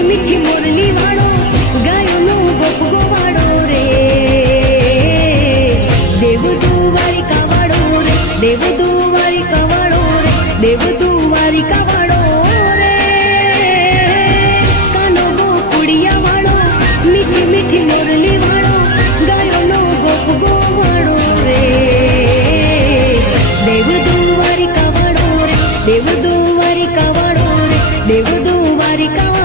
મીઠી મોરલી વાળો, ગાયોનો ગોપ ગોવાળો રે. દેવ દુવારી વાળો રે દેવ દુવારી વાળો રે દેવ દ્વારિકા વાળો રે. કાનો ગોકુડિયા વાળો, મીઠી મીઠી મોરલી વાળો, ગાયોનો ગોપ ગોવાળો રે. દેવ દ્વારિકા વાળો રે દેવ દ્વારિકા વાળો રે દેવ દ્વારિકા વાળો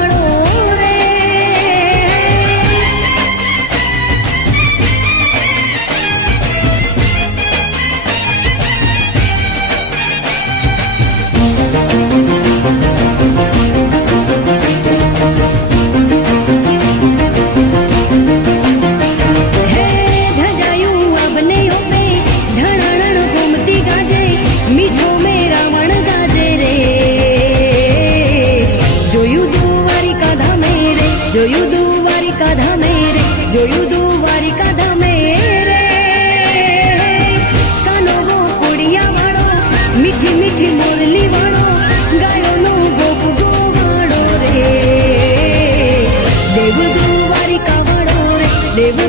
મીઠી મીઠી મોરલી વાળો ગાયોનો ગોપ ગોવાળો રે. દેવ દુવારી કાવડો રે દેવ